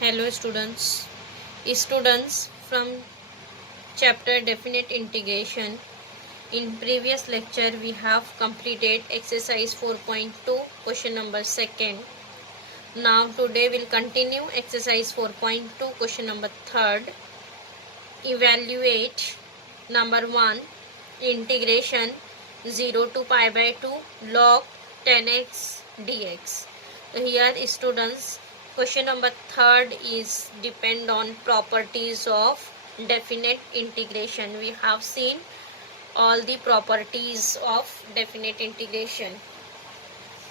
Hello students from chapter definite integration. In previous lecture we have completed exercise 4.2 question number 2nd. Now today we'll continue exercise 4.2 question number 3rd. Evaluate number 1 integration 0 to pi by 2 log 10x dx. So here students, question number 3rd is depend on properties of definite integration. We have seen all the properties of definite integration.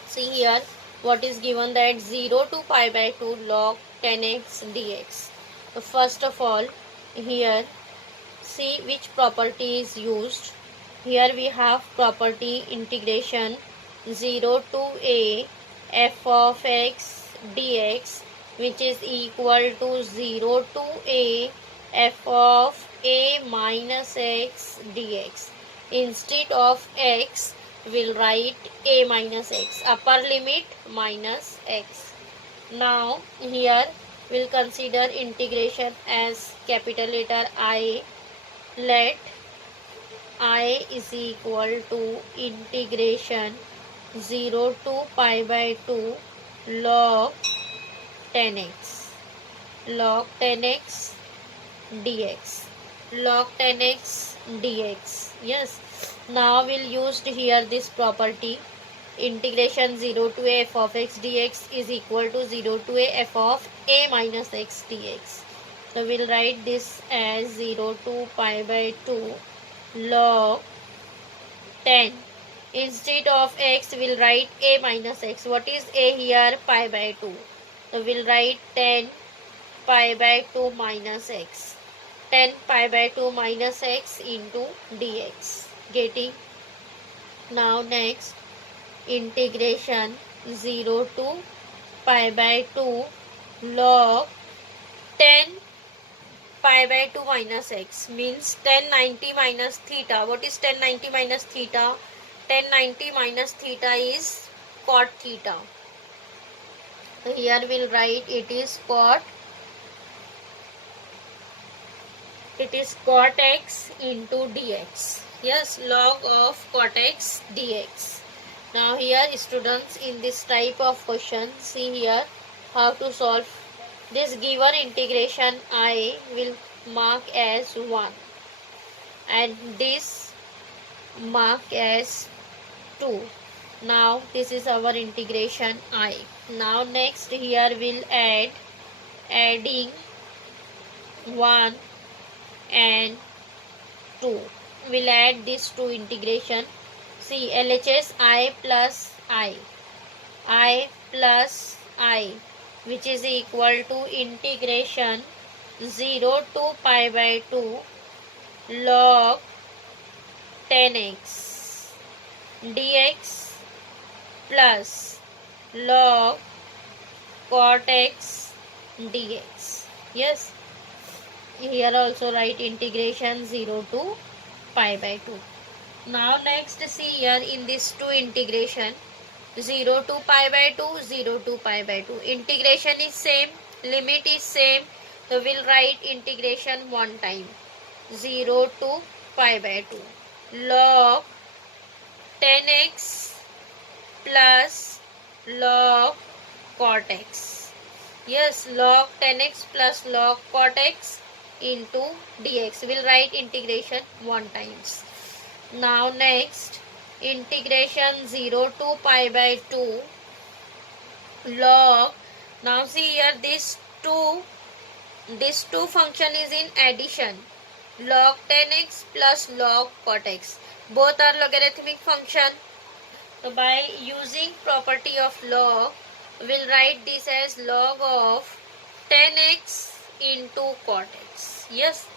See here what is given, that 0 to pi by 2 log 10x dx. So first of all, here see which property is used. Here we have property integration 0 to a f of x dx, which is equal to 0 to a f of a minus x dx. Instead of x, we'll write a minus x, upper limit minus x. Now here we'll consider integration as capital letter I. Let I is equal to integration 0 to pi by 2 log 10x dx. Log 10x dx. Yes. Now we'll use here this property. Integration 0 to a f of x dx is equal to 0 to a f of a minus x dx. So we'll write this as 0 to pi by 2 log 10. Instead of x, we'll write a minus x. What is a here? Pi by 2. So we'll write 10 pi by 2 minus x. 10 pi by 2 minus x into dx. Getting? Now next, integration 0 to pi by 2 log 10 pi by 2 minus x means 1090 minus theta. What is 1090 minus theta? 1090 minus theta is cot theta. So here we'll write it is cot x into dx. Yes, log of cot x dx. Now here students, in this type of question, see here how to solve. This given integration I will mark as 1 and this mark as 2. Now this is our integration I. Now next here we'll adding 1 and 2. We'll add this to integration. See, LHS I plus I plus I, which is equal to integration 0 to pi by 2 log 10x dx plus log cot x dx. Yes, here also write integration 0 to pi by 2. Now next see here in this 2 integration 0 to pi by 2, 0 to pi by 2. Integration is same, limit is same. So we'll write integration one time. 0 to pi by 2 log 10x plus log cot x. Yes, log 10x plus log cot x into dx. We'll write integration one times. Now next, integration 0 to pi by 2 log. Now see here this 2 function is in addition. Log 10x plus log cot x. Both are logarithmic function. So by using property of log, we'll write this as log of 10x into cot x. Yes,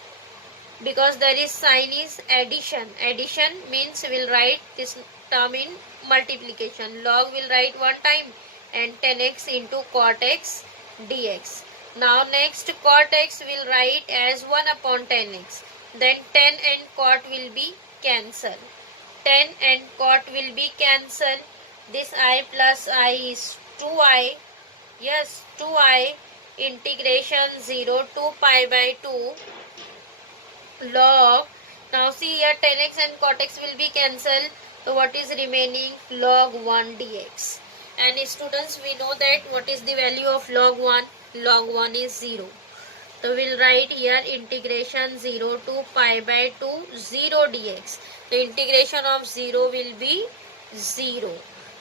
because there is sign is addition. Addition means we'll write this term in multiplication. Log will write one time and 10x into cot x dx. Now next cot x will write as 1 upon 10x. Then 10 and cot will be cancelled. 10 and cot will be cancelled. This I plus I is 2i. Yes, 2i integration 0 to pi by 2 log. Now see here, tan x and cot x will be cancelled. So what is remaining? Log 1 dx. And students, we know that what is the value of log 1? Log 1 is 0. So we'll write here integration 0 to pi by 2 0 dx. The integration of 0 will be 0.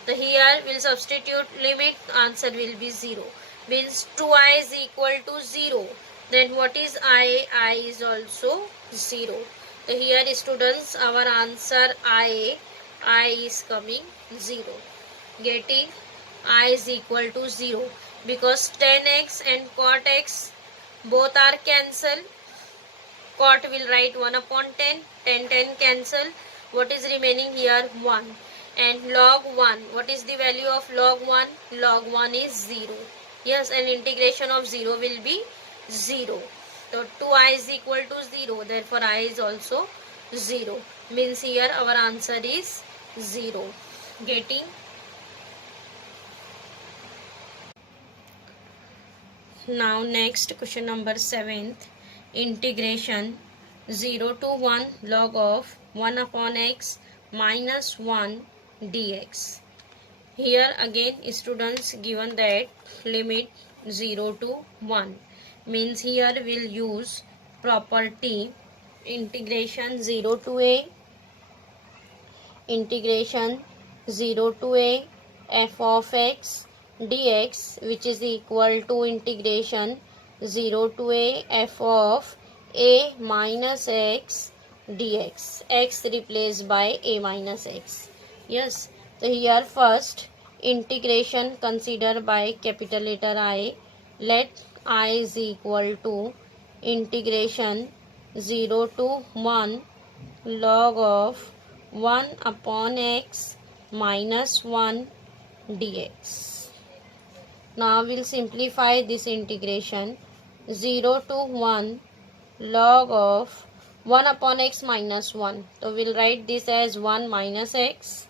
So here we'll substitute limit, answer will be 0. Means 2i is equal to 0. Then what is I? I is also 0. So here students, our answer I is coming 0. Getting I is equal to 0. Because tan x and cot x both are cancelled. Cot will write 1 upon 10. 10 cancel. What is remaining here? 1. And log 1. What is the value of log 1? Log 1 is 0. Yes, and integration of 0 will be 0. So 2i is equal to 0. Therefore I is also 0. Means here our answer is 0. Getting? Now next question number 7th. Integration 0 to 1 log of 1 upon x minus 1 dx. Here again students given that limit 0 to 1. Means here we'll use property integration 0 to a f of x dx, which is equal to integration 0 to a f of a minus x dx. X replaced by a minus x. Yes, so here first integration consider by capital letter I. Let I is equal to integration 0 to 1 log of 1 upon x minus 1 dx. Now we'll simplify this integration 0 to 1 log of 1 upon x minus 1. So we'll write this as 1 minus x,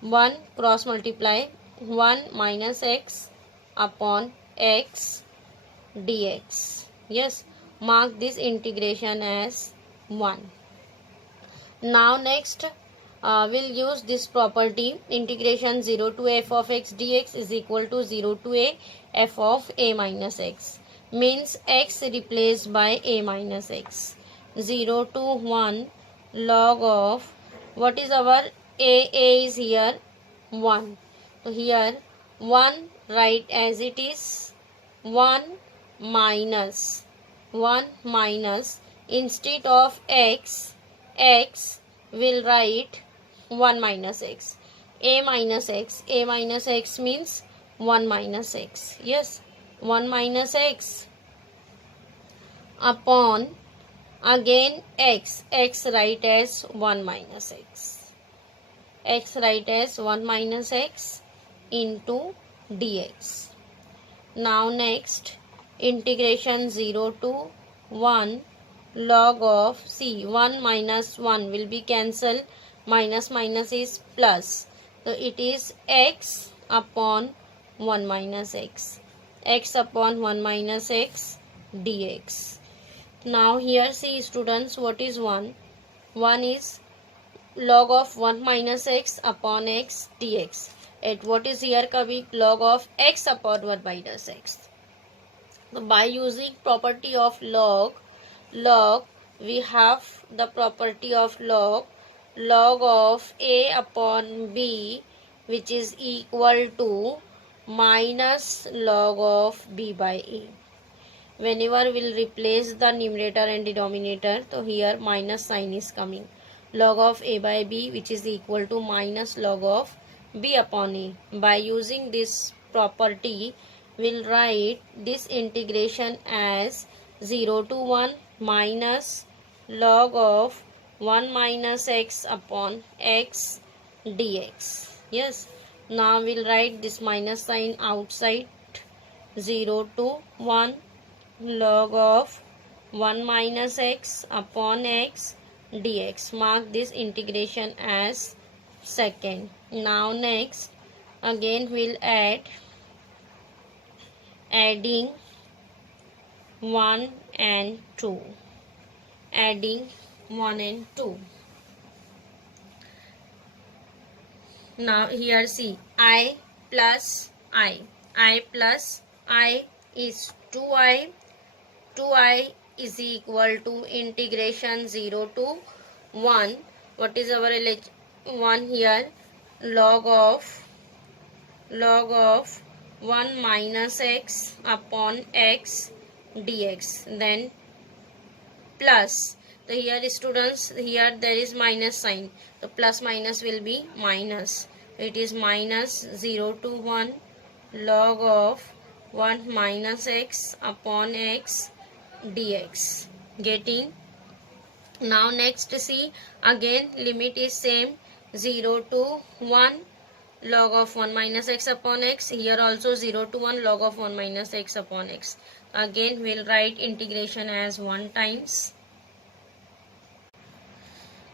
1 cross multiply 1 minus x upon x dx. Yes, mark this integration as 1. Now next we'll use this property integration 0 to f of x dx is equal to 0 to a f of a minus x. Means x replaced by a minus x. 0 to 1 log of, what is our a is here 1. So here 1 write as it is 1 minus instead of x will write 1 minus x. A minus x means 1 minus x. Yes, 1 minus x upon again x write as 1 minus x. X write as 1 minus x into dx. Now next integration 0 to 1 log of, see 1 minus 1 will be cancelled, minus is plus. So it is x upon 1 minus x. X upon 1 minus x dx. Now here see students, what is 1? 1 is log of 1 minus x upon x dx. At what is here coming? Log of x upon 1 minus x. So by using property of log, we have the property of log of a upon b, which is equal to minus log of b by a. Whenever we'll replace the numerator and denominator, so here minus sign is coming. Log of a by b, which is equal to minus log of b upon a. By using this property, we'll write this integration as 0 to 1 minus log of 1 minus x upon x dx. Yes, now we'll write this minus sign outside. 0 to 1 log of 1 minus x upon x dx. Mark this integration as second. Now next again we'll adding 1 and 2, adding 1 and 2. Now here see, I plus I plus I is 2i. 2i is equal to integration 0 to 1. What is our 1 here? Log of 1 minus x upon x dx. Then plus. So here students, here there is minus sign. So plus minus will be minus. It is minus 0 to 1 log of 1 minus x upon x dx. Getting? Now next see, again limit is same, 0 to 1 log of 1 minus x upon x. Here also 0 to 1 log of 1 minus x upon x. Again we'll write integration as 1 times.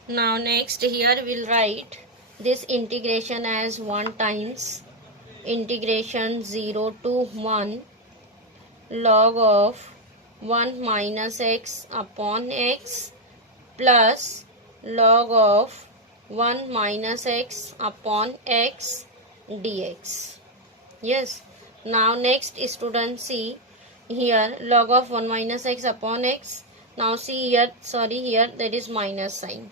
Now next here we'll write this integration as 1 times integration 0 to 1 log of 1 minus x upon x plus log of 1 minus x upon x dx. Yes. Now next student see here log of 1 minus x upon x. Now see here, here there is minus sign.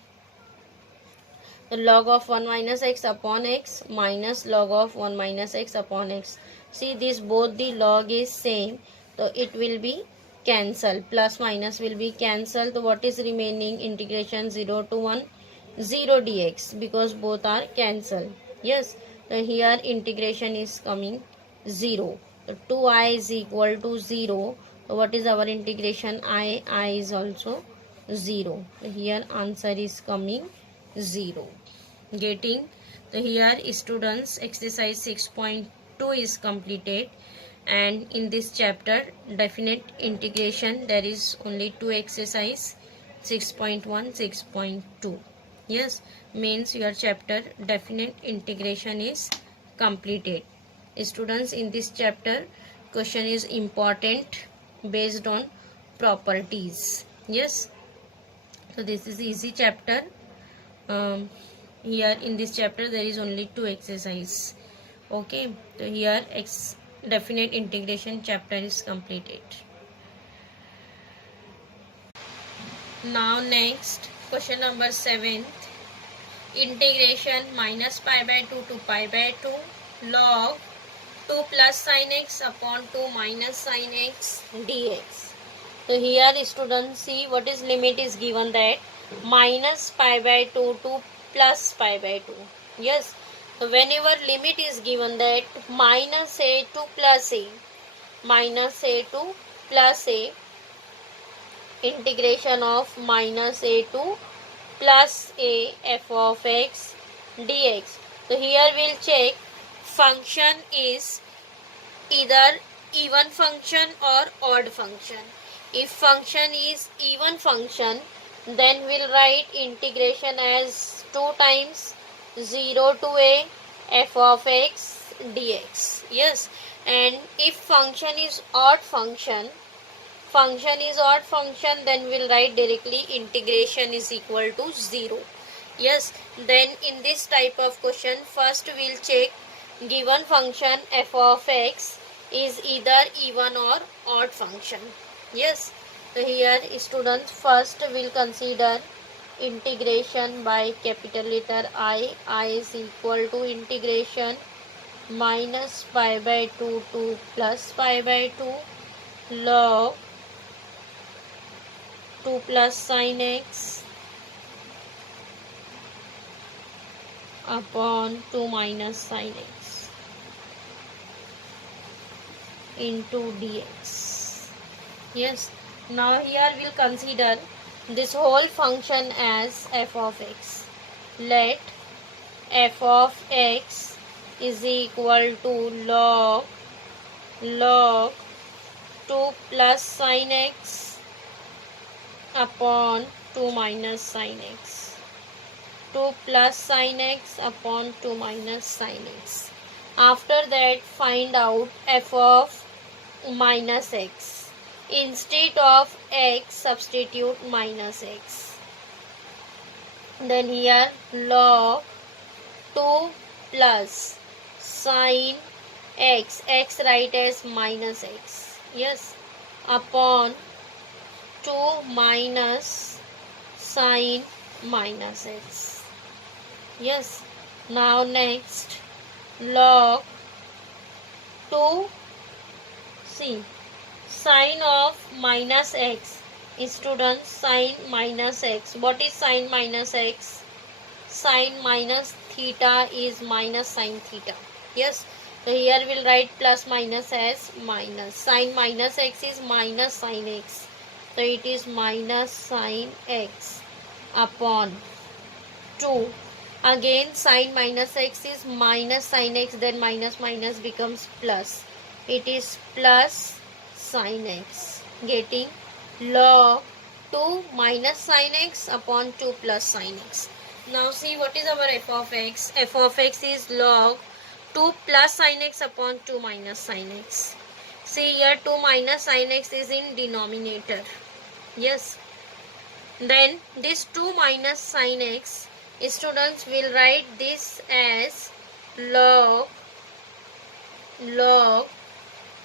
The log of 1 minus x upon x minus log of 1 minus x upon x. See, this both the log is same, so it will be cancelled. Plus minus will be cancelled. So what is remaining? Integration 0 to 1 0 dx, because both are cancelled. Yes, so here integration is coming 0. So 2i is equal to 0. So what is our integration? I is also 0. So here answer is coming 0. Getting? So here students exercise 6.2 is completed, and in this chapter definite integration there is only 2 exercise, 6.1 6.2. Yes, means your chapter definite integration is completed. Students, in this chapter question is important based on properties. Yes, so this is easy chapter. Here in this chapter there is only 2 exercise. Okay, so here definite integration chapter is completed. Now next question number 7th, integration minus pi by 2 to pi by 2 log 2 plus sin x upon 2 minus sin x dx. So here students see what is limit is given, that minus pi by 2 to plus pi by 2. Yes, so whenever limit is given, that minus a to plus a, minus a to plus a, integration of minus a to plus a f of x dx. So here we'll check function is either even function or odd function. If function is even function, then we'll write integration as 2 times 0 to a f of x dx. Yes, and if function is odd function, then we'll write directly integration is equal to 0. Yes, then in this type of question, first we'll check given function f of x is either even or odd function. Yes, so here students first will consider integration by capital letter I is equal to integration minus pi by 2 to plus pi by 2 log 2 plus sin x upon 2 minus sin x into dx. Yes, now here we'll consider this whole function as f of x. Let f of x is equal to log 2 plus sin x upon 2 minus sin x. 2 plus sin x upon 2 minus sin x. After that, find out f of minus x. Instead of x, substitute minus x. Then here log 2 plus sin x, x write as minus x, yes, upon 2 minus sin minus x, yes. Now next log 2, see, sine of minus x. Students, sine minus x. What is sine minus x? Sine minus theta is minus sine theta. Yes. So here we'll write plus minus as minus. Sine minus x is minus sine x. So it is minus sine x upon 2. Again sine minus x is minus sine x, then minus minus becomes plus. It is plus sine x, getting log 2 minus sine x upon 2 plus sine x. Now see what is our f of x. F of x is log 2 plus sine x upon 2 minus sine x. See here 2 minus sine x is in denominator. Yes. Then this 2 minus sine x, students will write this as log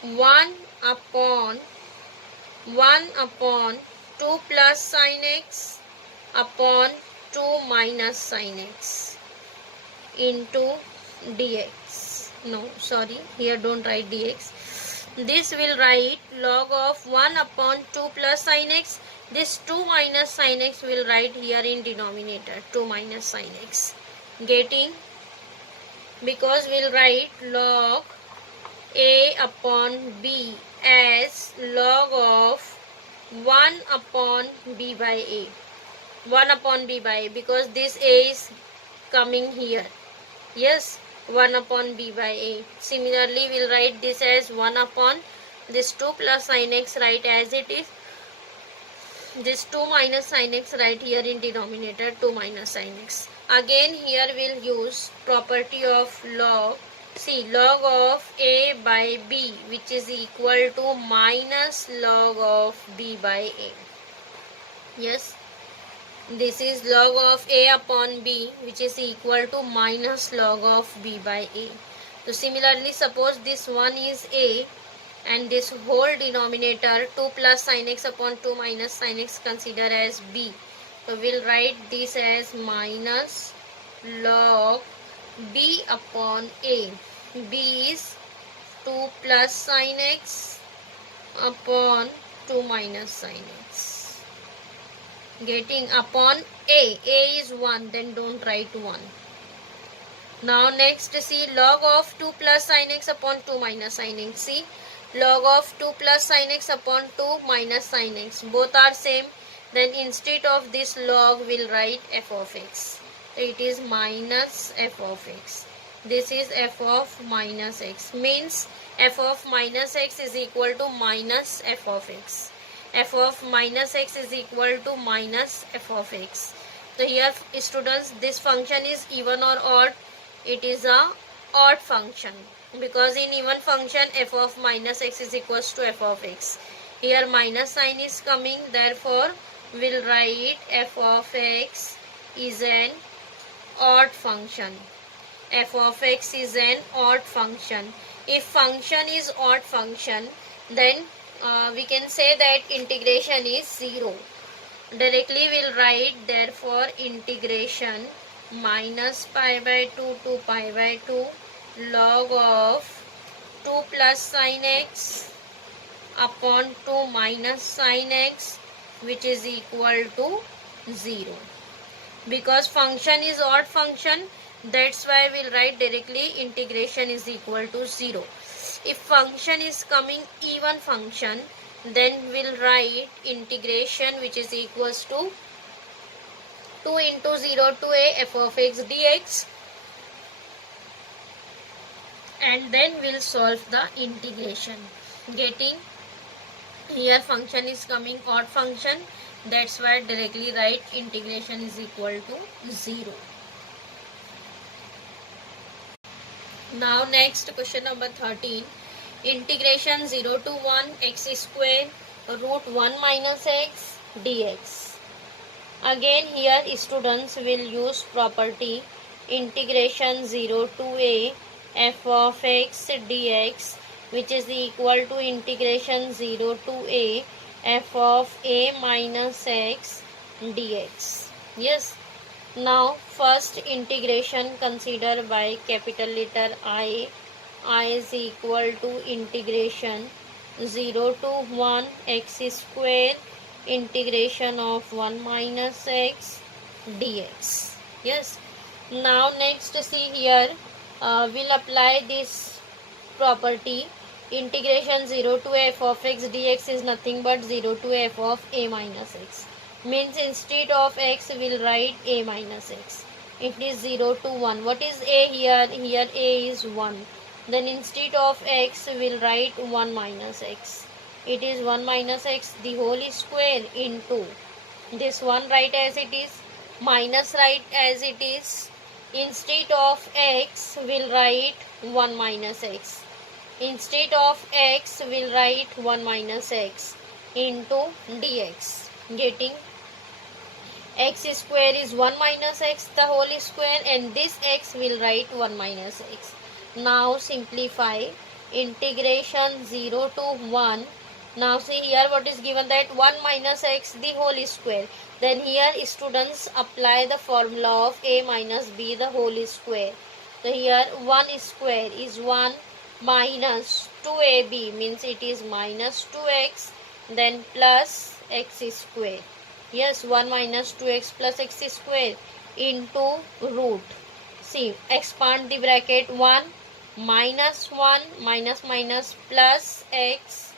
1 upon 2 plus sine x upon 2 minus sine x into dx. No, sorry, here don't write dx. This will write log of 1 upon 2 plus sine x. This 2 minus sine x will write here in denominator 2 minus sine x. Getting, because we'll write log a upon b as log of 1 upon b by a. 1 upon b by a, because this a is coming here. Yes, 1 upon b by a. Similarly, we'll write this as 1 upon this 2 plus sin x, write as it is. This 2 minus sin x, write here in denominator 2 minus sin x. Again here we'll use property of log. See, log of a by b, which is equal to minus log of b by a. Yes, this is log of a upon b, which is equal to minus log of b by a. So similarly, suppose this one is a and this whole denominator 2 plus sin x upon 2 minus sin x consider as b. So we'll write this as minus log b upon a. b is 2 plus sin x upon 2 minus sin x. Getting upon a. a is 1, then don't write 1. Now next, see, log of 2 plus sin x upon 2 minus sin x. See, log of 2 plus sin x upon 2 minus sin x. Both are same. Then instead of this log, we'll write f of x. It is minus f of x. This is f of minus x. Means f of minus x is equal to minus f of x. F of minus x is equal to minus f of x. So here, students, this function is even or odd. It is a odd function, because in even function f of minus x is equals to f of x. Here minus sign is coming, therefore we'll write f of x is an odd function. F of x is an odd function. If function is odd function, then we can say that integration is 0. Directly we'll write, therefore integration minus pi by 2 to pi by 2 log of 2 plus sin x upon 2 minus sin x, which is equal to 0. Because function is odd function, that's why we'll write directly integration is equal to 0. If function is coming even function, then we'll write integration which is equals to 2 into 0 to a f of x dx, and then we'll solve the integration. Getting, here function is coming odd function, that's why directly write integration is equal to 0. Now next, question number 13. Integration 0 to 1 x square root 1 minus x dx. Again here students will use property integration 0 to a f of x dx, which is equal to integration 0 to a f of a minus x dx. Yes. Now first integration consider by capital letter I. I is equal to integration 0 to 1 x square integration of 1 minus x dx. Yes. Now next see here, we'll apply this property. Integration 0 to f of x dx is nothing but 0 to f of a minus x. Means instead of x we'll write a minus x. It is 0 to 1. What is a here? Here a is 1. Then instead of x we'll write 1 minus x. It is 1 minus x the whole square into this 1 write as it is, minus write as it is. Instead of x we'll write 1 minus x. Instead of x we'll write 1 minus x into dx. Getting x square is 1 minus x the whole square, and this x will write 1 minus x. Now simplify integration 0 to 1. Now see here what is given, that 1 minus x the whole square. Then here students apply the formula of a minus b the whole square. So here 1 square is 1 minus 2ab, means it is minus 2x, then plus x square. Yes, 1 minus 2x plus x square into root. See, expand the bracket, 1 minus 1 minus minus plus x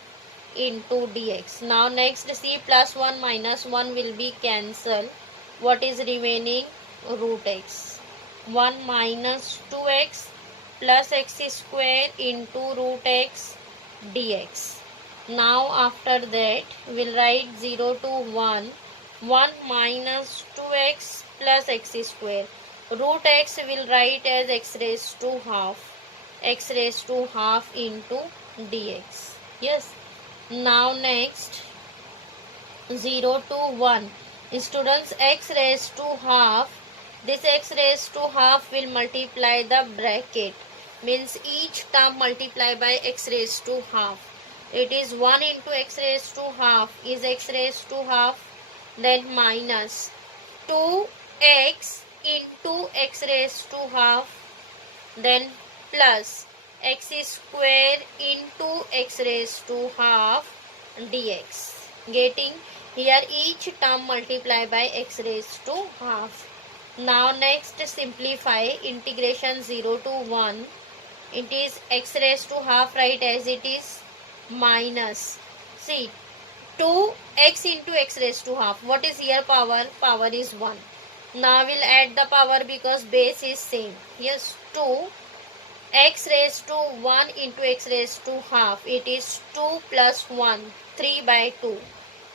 into dx. Now next see, plus 1 minus 1 will be cancelled. What is remaining? Root x. 1 minus 2x plus x square into root x dx. Now after that we'll write 0 to 1. 1 minus 2x plus x square. Root x will write as x raised to half. X raised to half into dx. Yes. Now next 0 to 1. Students, x raised to half. This x raised to half will multiply the bracket. Means each term multiply by x raised to half. It is 1 into x raised to half is x raised to half. Then minus 2x into x raised to half, then plus x square into x raised to half dx. Getting here each term multiply by x raised to half. Now next simplify integration 0 to 1. It is x raised to half, right, as it is, minus, see, 2x into x raised to half. What is here power? Power is 1. Now we'll add the power because base is same. Yes, 2 x raised to 1 into x raised to half. It is 2 plus 1, 3 by 2.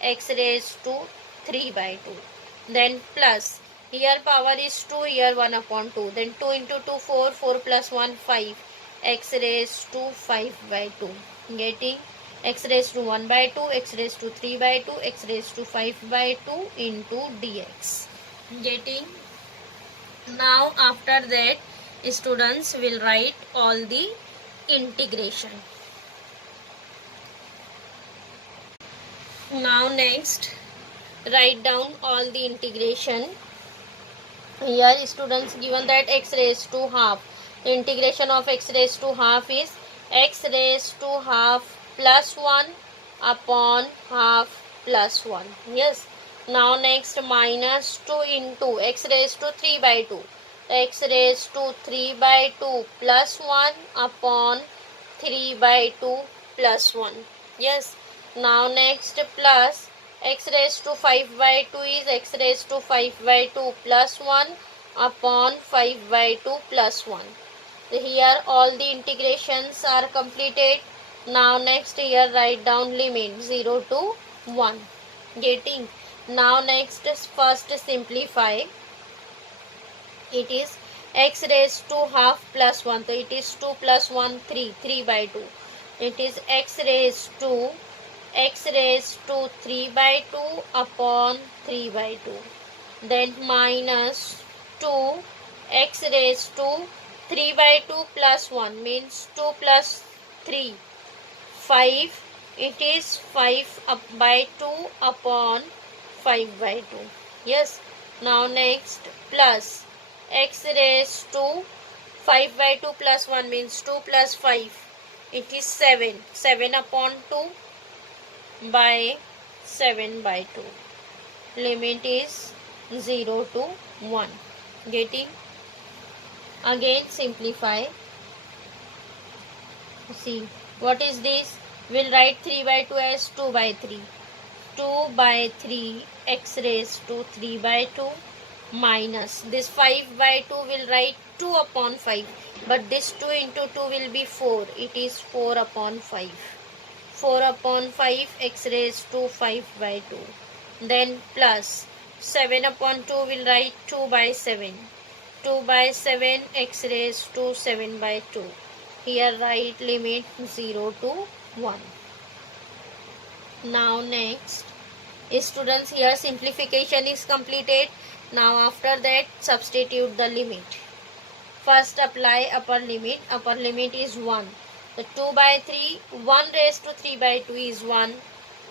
X raised to 3 by 2. Then plus, here power is 2, here 1 upon 2. Then 2 into 2, 4, 4 plus 1, 5. X raised to 5 by 2. Getting x raised to 1 by 2, x raised to 3 by 2, x raised to 5 by 2 into dx. Getting. Now after that students will write all the integration. Now next write down all the integration. Here students given that x raised to half. The integration of x raised to half is x raised to half plus 1 upon half plus 1. Yes. Now next minus 2 into x raised to 3 by 2. X raised to 3 by 2 plus 1 upon 3 by 2 plus 1. Yes. Now next plus x raised to 5 by 2 is x raised to 5 by 2 plus 1 upon 5 by 2 plus 1. So here all the integrations are completed. Now next here write down limit 0 to 1. Getting. Now next first simplify. It is x raised to half plus 1. So it is 2 plus 1, 3. 3 by 2. It is x raised to x raised to 3 by 2 upon 3 by 2. Then minus 2 x raised to 3 by 2 plus 1 means 2 plus 3 5. It is 5 up by 2 upon 5 by 2. Yes. Now next plus x raised to 5 by 2 plus 1 means 2 plus 5. It is 7. 7 upon 2 by 7 by 2. Limit is 0 to 1. Getting? Again simplify. See, what is this? We'll write 3 by 2 as 2 by 3. 2 by 3 x raised to 3 by 2 minus this 5 by 2 will write 2 upon 5, but this 2 into 2 will be 4. It is 4 upon 5. 4 upon 5 x raised to 5 by 2. Then plus 7 upon 2 will write 2 by 7. 2 by 7 x raised to 7 by 2. Here write limit 0 to 1. Now next, students, here simplification is completed. Now after that substitute the limit. First apply upper limit. Upper limit is 1. The 2 by 3, 1 raised to 3 by 2 is 1.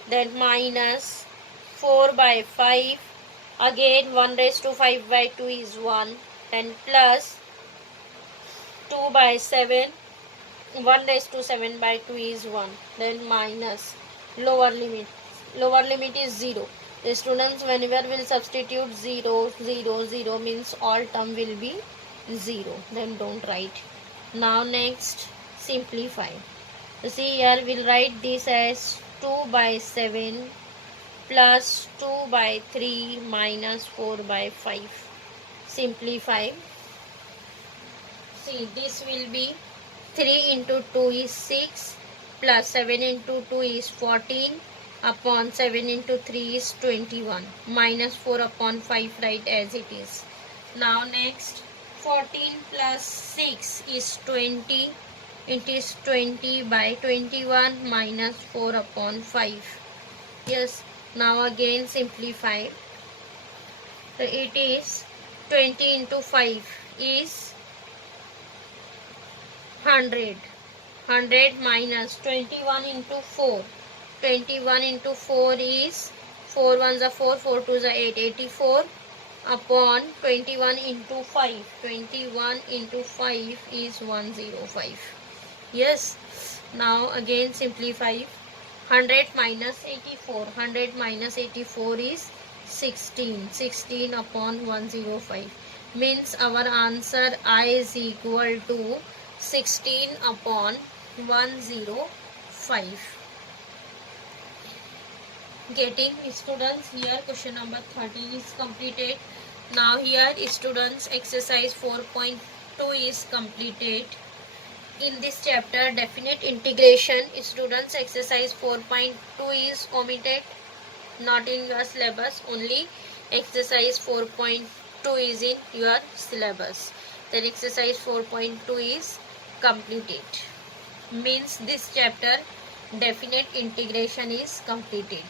Then minus 4 by 5. Again 1 raised to 5 by 2 is 1. Then plus 2 by 7. 1 raised to 7 by 2 is 1. Then minus lower limit. Lower limit is 0. The students whenever will substitute 0, 0, 0 means all term will be 0. Then don't write. Now next simplify. See, here we'll write this as 2 by 7 plus 2 by 3 minus 4 by 5. Simplify. See, this will be 3 into 2 is 6 plus 7 into 2 is 14 upon 7 into 3 is 21 minus 4 upon 5 right as it is. Now next 14 plus 6 is 20. It is 20 by 21 minus 4 upon 5. Yes. Now again simplify. So it is 20 into 5 is 100. 100 minus 21 into 4. 21 into 4 is 4 ones are 4, 4 twos are 8. 84 upon 21 into 5. 21 into 5 is 105. Yes. Now again simplify. 100 minus 84. 100 minus 84 is 16. 16 upon 105. Means our answer I is equal to 16 upon 105. Getting, students? Here question number 13 is completed. Now here students exercise 4.2 is completed. In this chapter definite integration, students exercise 4.2 is omitted, not in your syllabus. Only exercise 4.2 is in your syllabus. Then exercise 4.2 is completed. Means this chapter definite integration is completed.